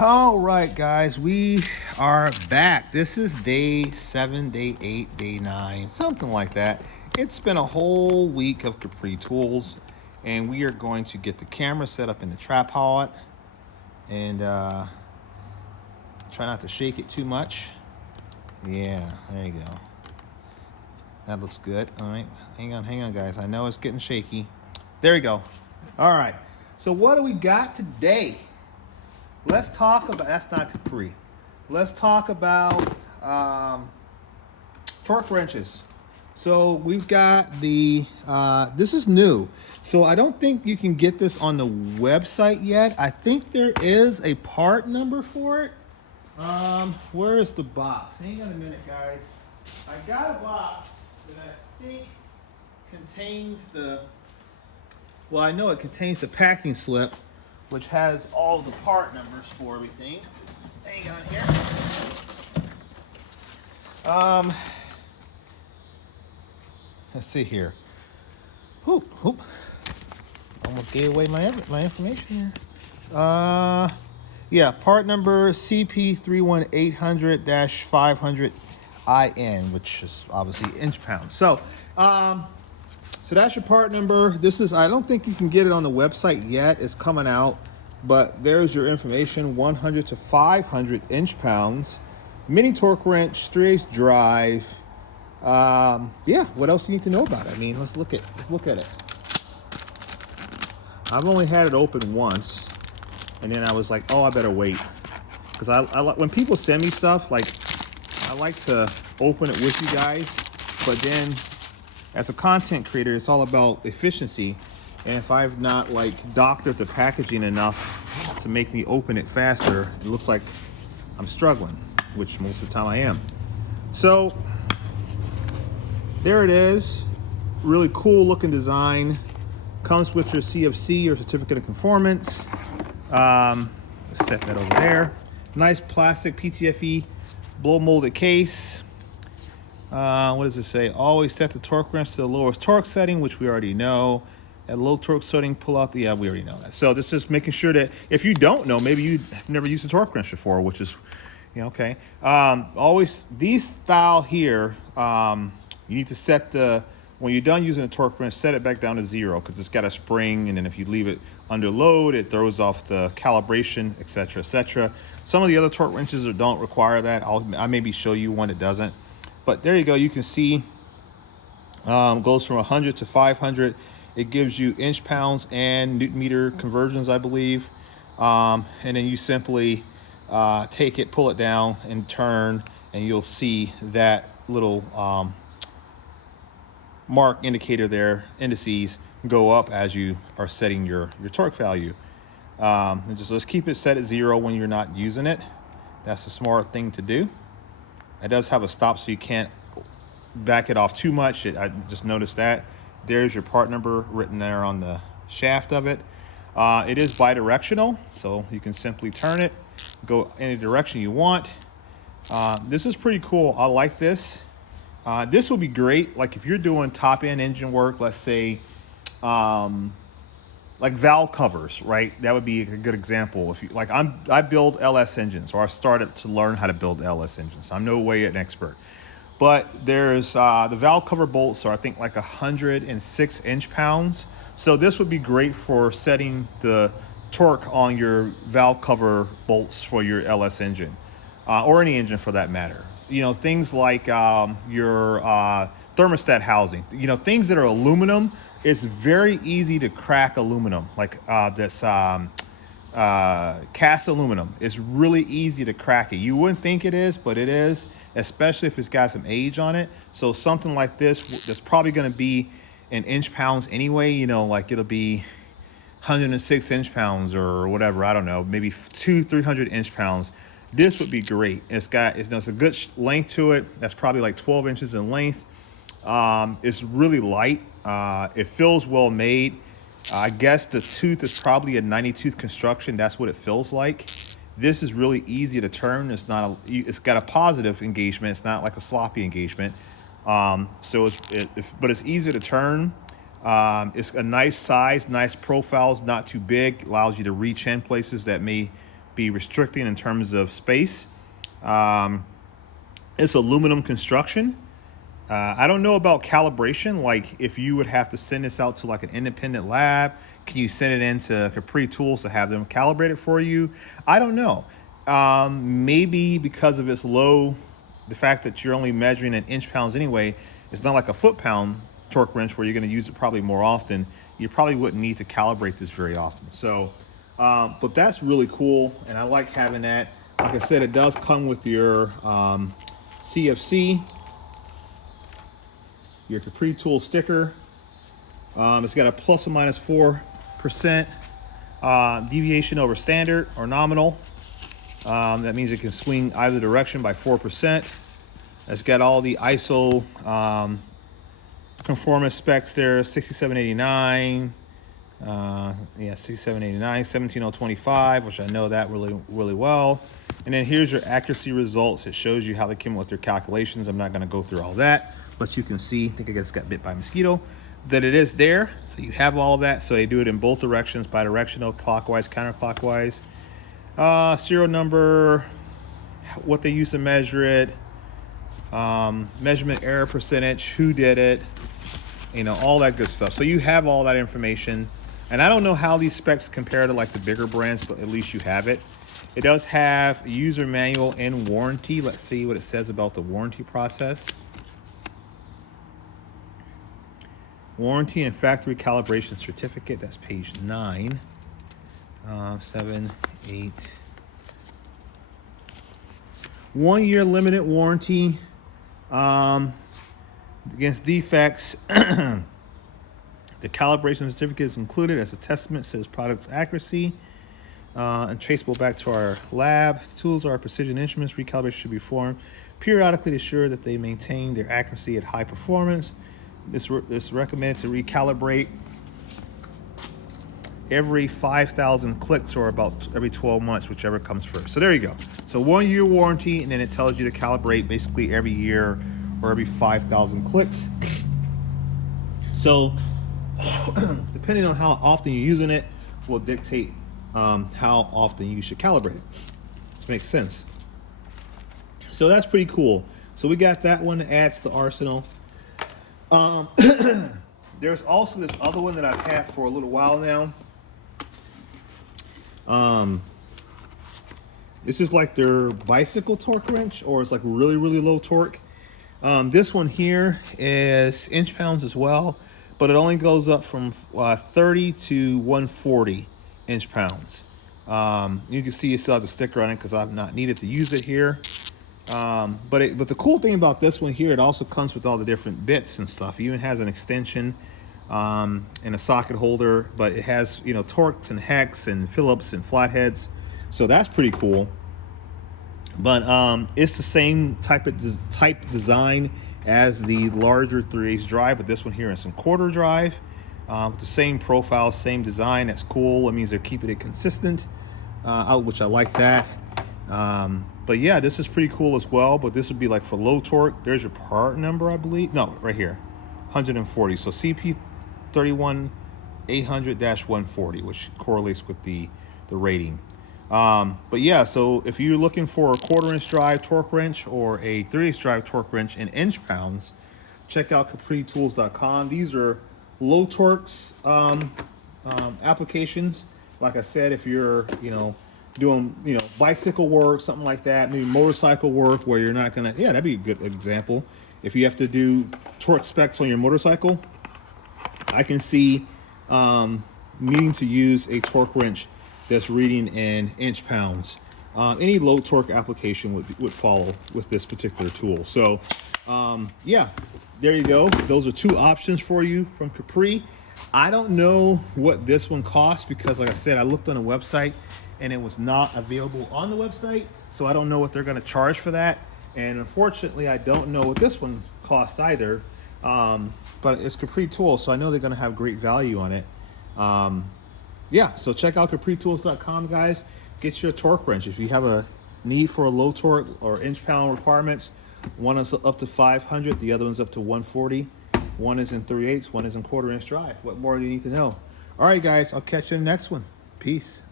All right, guys, we are back. This is day 7, day 8, day 9, something like that. It's been a whole week of Capri Tools, and we are going to get the camera set up in the tripod and try not to shake it too much. Yeah, there you go. That looks good. All right, hang on, guys. I know it's getting shaky. There we go. All right, so what do we got today? Let's talk about, that's not Capri. Let's talk about torque wrenches. So we've got the, this is new. So I don't think you can get this on the website yet. I think there is a part number for it. Where is the box? Hang on a minute, guys. I got a box that I think contains the, well, I know it contains the packing slip, which has all the part numbers for everything. Hang on here. Let's see here. Hoop. Almost gave away my information here. Yeah, part number CP31800-500IN, which is obviously inch pounds. So that's your part number. This is, I don't think you can get it on the website yet. It's coming out, but there's your information. 100 to 500 inch pounds, mini torque wrench, 3/8 drive. Yeah, what else do you need to know about it? I mean, let's look at it. I've only had it open once, and then I was like, oh, I better wait. Because I when people send me stuff, like, I like to open it with you guys, but then as a content creator, it's all about efficiency. And if I've not like doctored the packaging enough to make me open it faster, it looks like I'm struggling, which most of the time I am. So there it is. Really cool looking design. Comes with your CFC or certificate of conformance. Let's set that over there. Nice plastic PTFE blow molded case. What does it say? Always set the torque wrench to the lowest torque setting, which we already know. At low torque setting, pull out the, yeah, we already know that. So this is making sure that if you don't know, maybe you've never used a torque wrench before, which is, you know, okay. Always, these style here, you need to set the, when you're done using a torque wrench, set it back down to 0 because it's got a spring, and then if you leave it under load, it throws off the calibration, etc., etc. Some of the other torque wrenches don't require that. I maybe show you one that doesn't. But there you go. You can see goes from 100 to 500. It gives you inch pounds and Newton meter conversions, I believe. And then you simply take it, pull it down, and turn, and you'll see that little mark indicator there, indices, go up as you are setting your torque value. And just let's keep it set at 0 when you're not using it. That's a smart thing to do. It does have a stop, so you can't back it off too much. I just noticed that. There's your part number written there on the shaft of it. It is bidirectional, so you can simply turn it, go any direction you want. This is pretty cool. I like this. This will be great, like if you're doing top-end engine work, let's say, like valve covers, right? That would be a good example. If you like, I build LS engines, or I started to learn how to build LS engines. I'm no way an expert, but there's the valve cover bolts are I think like 106 inch pounds. So this would be great for setting the torque on your valve cover bolts for your LS engine, or any engine for that matter. You know, things like your thermostat housing. You know, things that are aluminum. It's very easy to crack aluminum, like this cast aluminum. It's really easy to crack it. You wouldn't think it is, but it is, especially if it's got some age on it. So something like this, that's probably going to be in inch pounds anyway. You know, like it'll be 106 inch pounds or whatever. I don't know, maybe 300 inch pounds. This would be great. It's a good length to it. That's probably like 12 inches in length. It's really light. It feels well made. I guess the tooth is probably a 90 tooth construction. That's what it feels like. This is really easy to turn. It's it's got a positive engagement. It's not like a sloppy engagement. But it's easy to turn. It's a nice size, nice profiles, not too big. Allows you to reach in places that may be restricting in terms of space. It's aluminum construction. I don't know about calibration, like if you would have to send this out to like an independent lab. Can you send it into Capri Tools to have them calibrate it for you? I don't know. Maybe because of its low, the fact that you're only measuring in inch-pounds anyway, it's not like a foot-pound torque wrench where you're going to use it probably more often. You probably wouldn't need to calibrate this very often. So, but that's really cool, and I like having that. Like I said, it does come with your CFC, your Capri Tool sticker. It's got a plus or minus 4% deviation over standard or nominal. That means it can swing either direction by 4%. It's got all the ISO conformance specs there, 6789, 6789, 17025, which I know that really well. And then here's your accuracy results. It shows you how they came up with their calculations. I'm not going to go through all that, but you can see, I think I just got bit by a mosquito, that it is there. So you have all of that. So they do it in both directions, bidirectional, clockwise, counterclockwise. Serial number, what they use to measure it, measurement error percentage, who did it, you know, all that good stuff. So you have all that information. And I don't know how these specs compare to like the bigger brands, but at least you have it. It does have a user manual and warranty. Let's see what it says about the warranty process. Warranty and factory calibration certificate. That's page 9. 7, 8. 1 year limited warranty against defects. The calibration certificate is included as a testament to this product's accuracy and traceable back to our lab. Tools are precision instruments. Recalibration should be performed periodically to ensure that they maintain their accuracy at high performance. It's recommended to recalibrate every 5,000 clicks or about every 12 months, whichever comes first. So there you go. So 1 year warranty, and then it tells you to calibrate basically every year or every 5,000 clicks. So depending on how often you're using it will dictate how often you should calibrate it. Which makes sense. So that's pretty cool. So we got that one to add to the arsenal. There's also this other one that I've had for a little while now. This is like their bicycle torque wrench, or it's like really low torque. This one here is inch-pounds as well, but it only goes up from 30 to 140 inch-pounds. You can see it still has a sticker on it because I've not needed to use it here. But the cool thing about this one here, it also comes with all the different bits and stuff. It even has an extension and a socket holder, but it has, you know, Torx and hex and Phillips and flatheads. So that's pretty cool. But it's the same type design as the larger 3/8 drive, but this one here is some quarter drive with the same profile, same design. That's cool. It means they're keeping it consistent, which I like that. But yeah, this is pretty cool as well, but this would be like for low torque. There's your part number, I believe. No, right here, 140. So CP31 800-140, which correlates with the rating. But yeah, so if you're looking for a 1/4 inch drive torque wrench or a 3/8 drive torque wrench in inch-pounds, check out CapriTools.com. These are low torques applications. Like I said, if you're, you know, doing, you know, bicycle work, something like that, maybe motorcycle work where you're not gonna, yeah, that'd be a good example. If you have to do torque specs on your motorcycle, I can see needing to use a torque wrench that's reading in inch-pounds. Any low torque application would follow with this particular tool. So yeah, there you go. Those are two options for you from Capri. I don't know what this one costs because, like I said, I looked on the website and it was not available on the website. So I don't know what they're going to charge for that. And unfortunately, I don't know what this one costs either. But it's Capri Tools, so I know they're going to have great value on it. Yeah, so check out CapriTools.com, guys. Get your torque wrench. If you have a need for a low torque or inch-pound requirements, one is up to 500, the other one's up to 140. One is in 3/8, one is in 1/4 inch drive. What more do you need to know? All right, guys, I'll catch you in the next one. Peace.